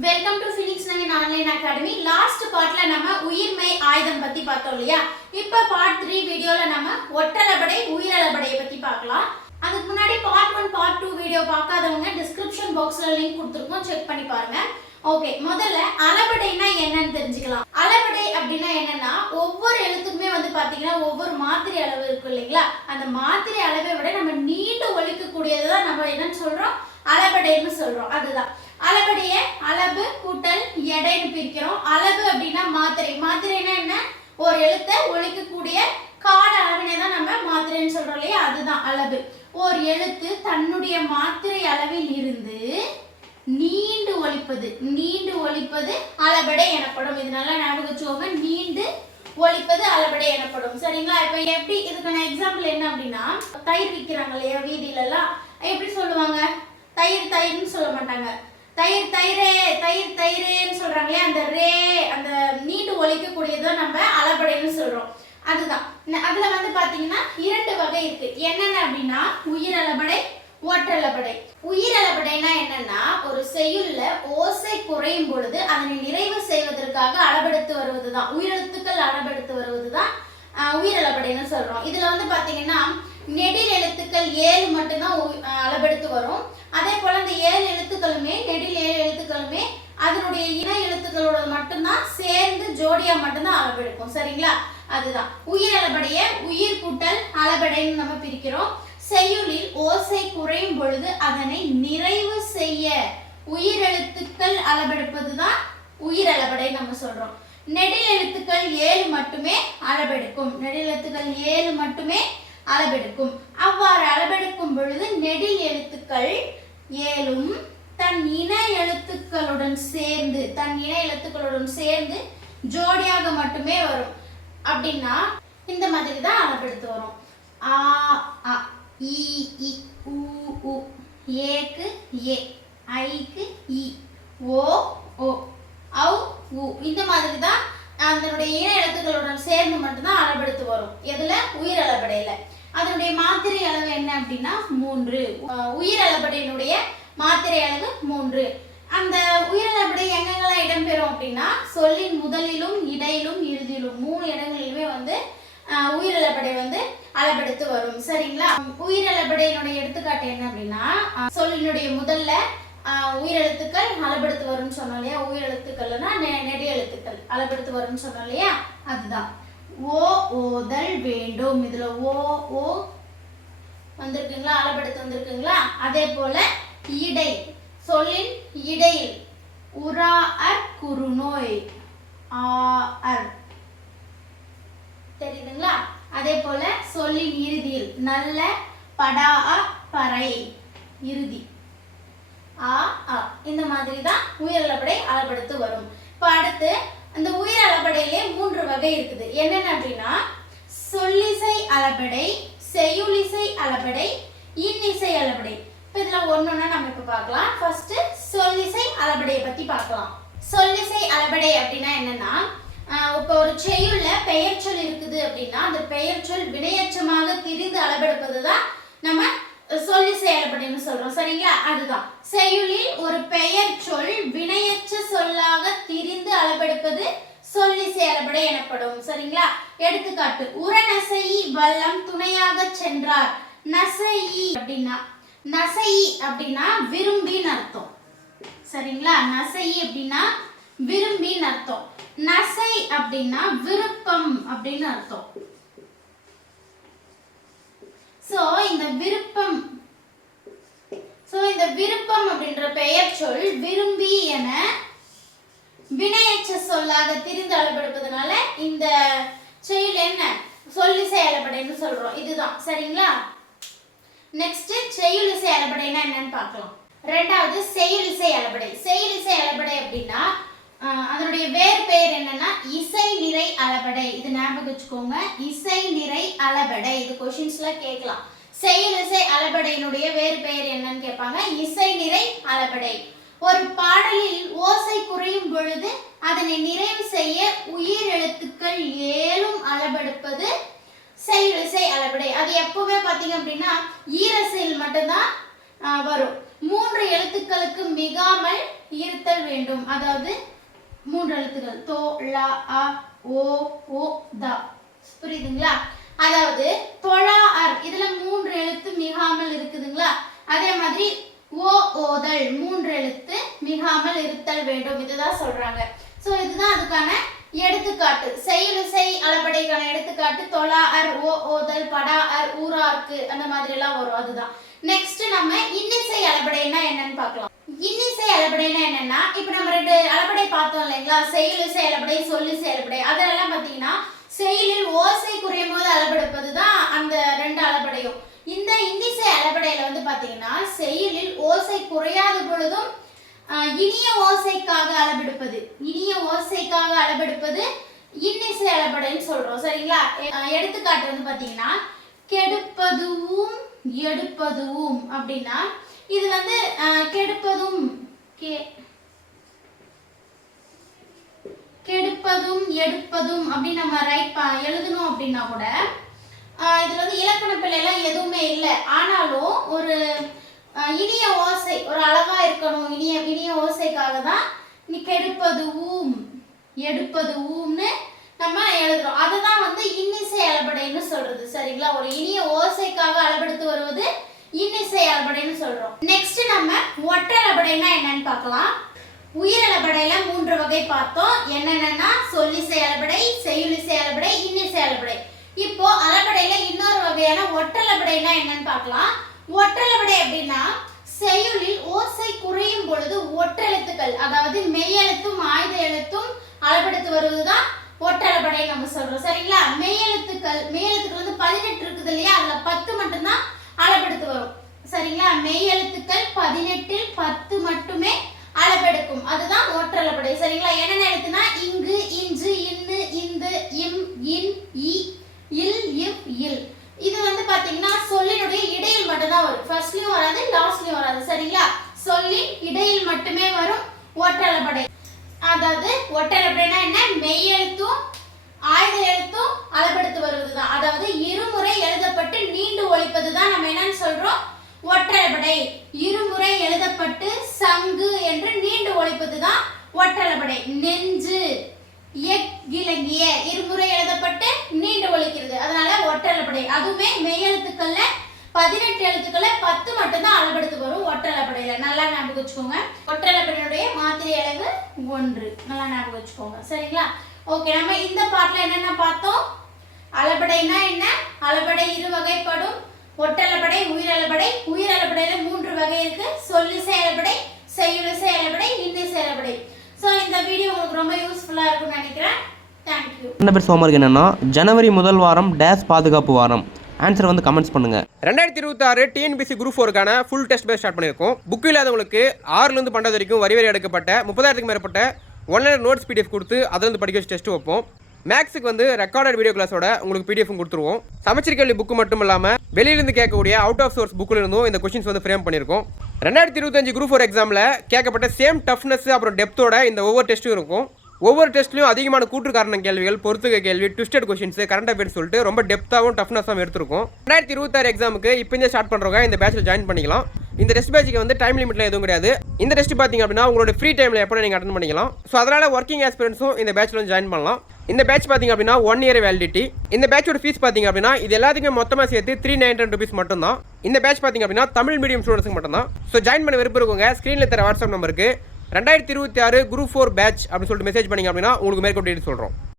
Welcome to Phoenix Naveen online academy last பார்ட்ல நம்ம உயிர்மை ஆயுதம் பத்தி பார்த்தோம் இல்லையா? இப்ப பார்ட் த்ரீ வீடியோல நம்ம ஒட்டளபடை உயிரலபடையை பத்தி பார்க்கலாம். அதுக்கு முன்னாடி part one part two video பார்க்காதவங்க டிஸ்கிரிப்ஷன் பாக்ஸ்ல லிங்க் கொடுத்துருக்கோம். செக் பண்ணி பாருங்க. ஓகே முதல்ல அளபடைனா என்னன்னு தெரிஞ்சுக்கலாம். அளபடை அப்படின்னா என்னன்னா ஒவ்வொரு எழுத்துக்குமே வந்து பாத்தீங்கன்னா ஒவ்வொரு மாத்திரை அளவு இருக்கும் இல்லைங்களா? அந்த மாத்திரை அளவை விட நம்ம நீண்டு ஒழிக்கக்கூடியது தான் நம்ம என்னன்னு சொல்றோம்? அளபடைன்னு சொல்றோம். அதுதான். அளபடியே அளவு கூட்டல் எடைன்னு பிரிக்கிறோம். அளவு அப்படின்னா மாத்திரை. மாத்திரைனா என்ன? ஒரு எழுத்தை ஒழிக்கக்கூடிய கால அளவினை தான் நம்ம மாத்திரைன்னு சொல்றோம் இல்லையா? அதுதான் அளவு ஒரு எழுத்து தன்னுடைய மாத்திரை அளவில் இருந்து நீண்டு ஒழிப்பது. நீண்டு ஒழிப்பது அளபடை எனப்படும். இதனால ஞாபகம் வச்சுக்கோங்க. நீண்டு ஒழிப்பது அளபடை எனப்படும். சரிங்களா? இப்போ எப்படி இதுக்கான எக்ஸாம்பிள் என்ன அப்படின்னா தயிர் விற்கிறாங்க இல்லையா? வீதியில எல்லாம் எப்படி சொல்லுவாங்க? தயிர் தயிர்னு சொல்ல மாட்டாங்க. தயிர் தயிரே தயிர் தயிரேன்னு சொல்றாங்களே அந்த ரே அந்த நீண்டு ஒழிக்கக்கூடியதை நம்ம அளபடைன்னு சொல்றோம். அதுதான். அதுல வந்து பாத்தீங்கன்னா இரண்டு வகை இருக்கு. என்னென்ன அப்படின்னா உயிர் அளபடை உயிரளபடை உயிர் அளபடைனா என்னன்னா ஒரு செய்யுள்ல ஓசை குறையும் பொழுது அதனை நிறைவு செய்வதற்காக அளபெடுத்து வருவதுதான். உயிரெழுத்துக்கள் அளபெடுத்து வருவதுதான் உயிர் அளபடைன்னு சொல்றோம். இதுல வந்து பாத்தீங்கன்னா நெடில் எழுத்துக்கள் ஏழு மட்டும்தான் உ- அளபெடுத்து வரும். அதே போல எழுத்துக்களுமே நெடில் ஏழு எழுத்துக்களுமே அதனுடைய இணை எழுத்துக்களோட மட்டும்தான் சேர்ந்து ஜோடியா மட்டும்தான் அளவெடுக்கும். சரிங்களா? அதுதான். உயிர் அளபடைய உயிர் கூட்டல் அளபடைன்னு நம்ம பிரிக்கிறோம். செய்யுளில் ஓசை குறையும் பொழுது அதனை நிறைவு செய்ய உயிர் எழுத்துக்கள் அளவெடுப்பது தான் உயிரளபடை நம்ம சொல்றோம். நெடில் எழுத்துக்கள் ஏழு மட்டுமே அளவெடுக்கும். நெடில் எழுத்துக்கள் ஏழு மட்டுமே அளவெடுக்கும். அவ்வாறு அளவெடுக்கும் பொழுது நெடில் எழுத்துக்கள் ஏழும் தன் இன எழுத்துக்களுடன் சேர்ந்து தன் இன எழுத்துக்களுடன் சேர்ந்து ஜோடியாக மட்டுமே வரும். அப்படின்னா இந்த மாதிரி தான் அளவெடுத்து வரும். ஆ அ இ இ உ உ ஏக்கு ஏ ஐக்கு இ ஓ ஓ ஔ உ. இந்த மாதிரி தான் அதனுடைய இன எழுத்துக்களுடன் சேர்ந்து மட்டும்தான் அளவெடுத்து வரும். எதில்? உயிர் அளபடையில். அதனுடைய மாத்திரை அளவு என்ன அப்படின்னா? மூன்று. உயிர் அளபடையினுடைய மாத்திரை அளவு மூன்று. அந்த உயிரிழப்படை எங்கெங்கெல்லாம் இடம்பெறும் அப்படின்னா சொல்லின் முதலிலும் இடையிலும் இறுதியிலும் மூணு இடங்களிலுமே வந்து உயிரிழப்படை வந்து அளபெடுத்து வரும். சரிங்களா? உயிரிழப்படையினுடைய எடுத்துக்காட்டு என்ன அப்படின்னா சொல்லினுடைய முதல்ல உயிரெழுத்துக்கள் அளபெடுத்து வரும்னு சொன்னோம் இல்லையா? உயிரெழுத்துக்கள்னா நெ- நெடியெழுத்துக்கள் எழுத்துக்கள் அளபெடுத்து வரும்னு சொன்னோம் இல்லையா? அதுதான். ஓ ஓதல் வேண்டும். இதுல ஓ ஓ வந்திருக்குங்களா? அளபெடுத்து வந்திருக்குங்களா? அதே போல இடை. சொல்லின் இடையில். உரா அர் குறுநோய். ஆ அர். தெரியுதுங்களா? அதே போல சொல்லின் இறுதியில். நல்ல படா அ பறை. இறுதி. ஆ அ. இந்த மாதிரி தான் உயிரளபடை அளப்படுத்து வரும். இப்போ அடுத்து அந்த உயிர் அளபடையிலே மூன்று வகை இருக்குது. என்னென்ன அப்படின்னா சொல்லிசை அளபடை செய்யுளிசை அளபடை இன்னிசை அளபடை இப்போ இதில் ஒன்று ஒன்றா நம்ம இப்போ பார்க்கலாம். ஃபர்ஸ்ட் சொல்லிசை அளபடையை பற்றி பார்க்கலாம். சொல்லிசை அளபடை அப்படின்னா என்னன்னா இப்போ ஒரு செய்யுள்ள பெயர் சொல் இருக்குது அப்படின்னா அந்த பெயர் சொல் வினையச்சமாக திரிந்து அளபெடுப்பது தான் நம்ம சொல்லிசை அளபடைன்னு சொல்றோம். சரிங்களா? அதுதான். செய்யுளில் ஒரு பெயர் சொல் வினையச்ச சொல்லாக திரிந்து அளபெடுப்பது சொல்லிசை அளபடை எனப்படும். சரிங்களா? எடுத்துக்காட்டு. உரநசை வல்லம் துணையாக சென்றார். நசை அப்படின்னா நசை அப்படின்னா விரும்பின்னு அர்த்தம். சரிங்களா? நசை அப்படின்னா விரும்பின்னு அர்த்தம். நசை அப்படின்னா விருப்பம் அப்படின்னு அர்த்தம். சோ இந்த விருப்பம் சோ இந்த விருப்பம் அப்படின்ற பெயர் சொல் விரும்பி என வினையச்ச சொல்லாக திரிந்து அளபெடுப்பதனால இந்த செயல் என்ன? சொல்லி செயலப்படைன்னு சொல்றோம். இதுதான். சரிங்களா? நெக்ஸ்ட் செய்யுளிசை அலபடைனா என்னன்னு பார்க்கலாம். ரெண்டாவது செயலிசை அளபடை செயலிசை அளபடை அப்படின்னா அதனுடைய வேறு பெயர் என்னன்னா இசை நிறை அளபடை இது ஞாபகம் வச்சுக்கோங்க. இசை நிறை அளபடை இது கொஷின்ஸ்ல கேட்கலாம். செயலிசை அளபடையினுடைய வேறு பெயர் என்னன்னு கேட்பாங்க. இசை நிறை அளபடை ஒரு பாடலில் ஓசை குறையும் பொழுது அதனை நிறைவு செய்ய உயிர் எழுத்து ஏழும் அளபெடுப்பது செய்யுளிசை அது எப்பவுமே பார்த்தீங்க அப்படின்னா ஈரசையில் மட்டும்தான் வரும். மூன்று எழுத்துக்களுக்கு மிகாமல் இருத்தல் வேண்டும். அதாவது மூன்று எழுத்துக்கள். தோ ல அ ஓ ஓ த. புரியுதுங்களா? அதாவது தொழா அர். இதுல மூன்று எழுத்து மிகாமல் இருக்குதுங்களா? அதே மாதிரி ஓ ஓதல். மூன்று எழுத்து மிகாமல் இருத்தல் வேண்டும். இதுதான் சொல்றாங்க. ஸோ இதுதான் அதுக்கான எடுத்துக்காட்டு. செயலிசை அளபடைக்கான எடுத்துக்காட்டு தொலா அர் ஓ ஓதல் படா அர் ஊரார்க்கு அந்த மாதிரி எல்லாம் வரும். அதுதான். நெக்ஸ்ட் நம்ம இன்னிசை அளபடைனா என்னன்னு பார்க்கலாம். இன்னிசை அளபடைனா என்னன்னா இப்போ நம்ம ரெண்டு அளபடை பார்த்தோம் இல்லைங்களா? செயலிசை அளபடை சொல்லிசை அளபடை அதெல்லாம் பார்த்தீங்கன்னா செயலில் ஓசை குறையும் போது அளபெடுப்பது தான் அந்த ரெண்டு அளபடையும் இந்த இன்னிசை அளபடையில வந்து பார்த்தீங்கன்னா செயலில் ஓசை குறையாத பொழுதும் இனிய ஓசைக்காக அளபெடுப்பது இனிய ஓசைக்காக அளபெடுப்பது இன்னிசை அளபடைன்னு சொல்றோம் சரிங்களா? எடுத்துக்காட்டு வந்து பார்த்தீங்கன்னா கெடுப்பதுவும் எடுப்பதுவும் அப்படின்னா இது வந்து கெடுப்பதும் கே கெடுப்பதும் எடுப்பதும் அப்படின்னு நம்ம ரைட் எழுதணும் அப்படின்னா கூட இதுல வந்து இலக்கண பிள்ளைலாம் எதுவுமே இல்லை. ஆனாலும் ஒரு இனிய ஓசை. ஒரு அழகா இருக்கணும். இனிய இனிய ஓசைக்காக தான் நீ கெடுப்பது ஊம் எடுப்பது ஊம்னு நம்ம எழுதுறோம். அதுதான் வந்து இன்னிசை அளபடைன்னு சொல்றது. சரிங்களா? ஒரு இனிய ஓசைக்காக அளபெடுத்து வருவது இன்னிசை அளபடைன்னு சொல்றோம். நெக்ஸ்ட் நம்ம ஒற்றை அளபடைனா என்னன்னு பார்க்கலாம். உயிரளபடையில மூன்று வகை பார்த்தோம். என்னென்னன்னா சொல்லிசை அளபடை செய்யுளிசை அளபடை இன்னிசை அளபடை இப்போ அளபடையில இன்னொரு வகையான ஒற்றளபடைனா என்னன்னு பார்க்கலாம். ஒற்றளபடை அப்படின்னா செயலில் ஓசை குறையும் பொழுது ஒற்றெழுத்துக்கள் அதாவது மெய்யெழுத்தும் ஆயுத எழுத்தும் அளபெடுத்து வருவதுதான் ஒற்றலபடை நம்ம சொல்றோம். சரிங்களா? மெய்யெழுத்துக்கள் மெய்யெழுத்துக்கள் வந்து பதினெட்டு இருக்குது இல்லையா? அதுல பத்து மட்டும்தான் அளபெடுத்து வரும். சரிங்களா? மெய்யெழுத்துக்கள் பதினெட்டில் பத்து மட்டுமே அளபெடுக்கும் அதுதான் ஒற்றலபடை சரிங்களா? என்னென்ன எழுத்துனா இங்கு இன்று இன்னு இந்து இம் இன் இ இல் இவ் இல் இது வந்து பாத்தீங்கன்னா சொல்லினுடைய இடையில் மட்டும் தான் வரும் ஃபர்ஸ்ட்லயும் வராது லாஸ்ட்லயும் வராது சரிங்களா சொல்லின் இடையில் மட்டுமே வரும் ஒற்றளபடை அதாவது ஒற்றளபடைனா என்ன மெய்யெழுத்தும் ஆயுத எழுத்தும் அளபெடுத்து வருவதுதான் அதாவது இருமுறை எழுதப்பட்டு நீண்டு ஒழிப்பது தான் நம்ம என்னன்னு சொல்றோம்? ஒற்றலபடை. இருமுறை எழுதப்பட்டு சங்கு என்று நீண்டு ஒழிப்பது தான் ஒற்றலபடை. நெஞ்சு. எக்கிழங்கிய இருமுறை எழுதப்பட்டு நீண்டு ஒழிக்கிறது. அதனால ஒற்றலபடை. அதுவுமே மெய்யெழுத்துக்கள்ல பதினெட்டு எழுத்துக்களை பத்து மட்டும்தான் அளவெடுத்து வரும் ஒற்றலப்படையில நல்லா ஞாபகம் வச்சுக்கோங்க. ஒற்றளபடையுடைய மாத்திரை அளவு ஒன்று. நல்லா ஞாபகம் வச்சுக்கோங்க. சரிங்களா? ஓகே நம்ம இந்த பாட்டில் என்னென்ன பார்த்தோம்? அளபடைனா என்ன? அளபடை இரு வகைப்படும் ஒட்டளபடை உயிரளபடை உயிரளபடையில மூன்று வகை இருக்கு. சொல்லிசை அளபடை செய்யுளிசை அளபடை இன்னிசை அளபடை ஸோ இந்த வீடியோ உங்களுக்கு ரொம்ப யூஸ்ஃபுல்லாக இருக்கும்னு நினைக்கிறேன். தேங்க்யூ ரெண்டு பேர் ஹோம்ஒர்க் என்னன்னா ஜனவரி முதல் வாரம் டேஸ் பாதுகாப்பு வாரம். ஆன்சர் வந்து கமெண்ட்ஸ் பண்ணுங்க. ரெண்டாயிரத்தி இருபத்தாறு டிஎன்பிசி குரூப் ஃபோருக்கான ஃபுல் டெஸ்ட் பேஸ் ஸ்டார்ட் பண்ணியிருக்கோம். புக் இல்லாதவங்களுக்கு ஆறுலேருந்து பன்னெண்டு வரைக்கும் வரி வரி எடுக்கப்பட்ட முப்பதாயிரத்துக்கு மேற்பட்ட ஒன்லைன் நோட்ஸ் பிடிஎஃப் கொடுத்து அதுலேருந்து படிக்க வச்சு டெஸ்ட் வைப்போம். மேக்ஸுக்கு வந்து ரெக்கார்டட் வீடியோ கிளாஸோட உங்களுக்கு பிடிஎஃப் கொடுத்துருவோம். சமச்சீர் கேள்வி புக்கு மட்டும் இல்லாமல் வெளியிலிருந்து கேட்கக்கூடிய அவுட் ஆஃப் சோர்ஸ் புக்கில் இருந்தும் இந்த கொஸ்டின்ஸ் வந்து ஃப்ரேம் பண்ணியிருக்கோம். ரெண்டாயிரத்தி இருபத்தஞ்சு குரூப் ஃபோர் எக்ஸாமில் கேட்கப்பட்ட சேம் டஃப்னஸ் அப்புறம் டெப்த்தோட இந்த ஒவ்வொரு டெஸ்ட்டும் இருக்கும். ஒவ்வொரு டெஸ்ட்லையும் அதிகமான கூற்று காரண கேள்விகள் பொறுத்துக்க கேள்வி ட்விஸ்டட் கொஸ்டின்ஸ் கரண்ட் அஃபேர்ஸ் சொல்லிட்டு ரொம்ப டெப்த்தாகவும் டஃப்னஸாகவும் எடுத்திருக்கும். ரெண்டாயிரத்தி இருபத்தாறு எக்ஸாமுக்கு இப்போ ஸ்டார்ட் பண்ணுறவங்க இந்த பேட்சில் ஜாயின் பண்ணிக்கலாம். இந்த ரெஸ்ட் பேட்சுக்கு வந்து டைம் லிமிட்ல எதுவும் கிடையாது. இந்த ரெஸ்ட் பார்த்தீங்க அப்படின்னா உங்களோட ஃப்ரீ டைமில் எப்போ நீங்கள் அட்டன் பண்ணிக்கலாம். ஸோ அதனால் ஒர்க்கிங் எக்ஸ்பீரியன்ஸும் இந்த பேட்சில் வந்து ஜாயின் பண்ணலாம். இந்த பேட்ச் பார்த்தீங்க அப்படின்னா ஒன் இயர் வேலிடிட்டி இந்த பேட்சோட ஃபீஸ் பார்த்தீங்க அப்படின்னா இது எல்லாத்துக்குமே மொத்தமாக சேர்த்து த்ரீ நைன் ருபீஸ் மட்டும் தான் இந்த பேட்ச் பார்த்தீங்க அப்படின்னா தமிழ் மீடியம் ஸ்டூடெண்ட்ஸ்க்கு மட்டும் தான் ஸோ ஜாயின் பண்ண விருப்பம் இருக்கவங்க ஸ்க்ரீனில் தர வாட்ஸ்அப் நம்பருக்கு ரெண்டாயிரத்தி இருபத்தி ஆறு குரூப் ஃபோர் பேட்ச் அப்படின்னு சொல்லிட்டு மெசேஜ் பண்ணிங்க அப்படின்னா உங்களுக்கு மேற்கொண்டு சொல்கிறோம்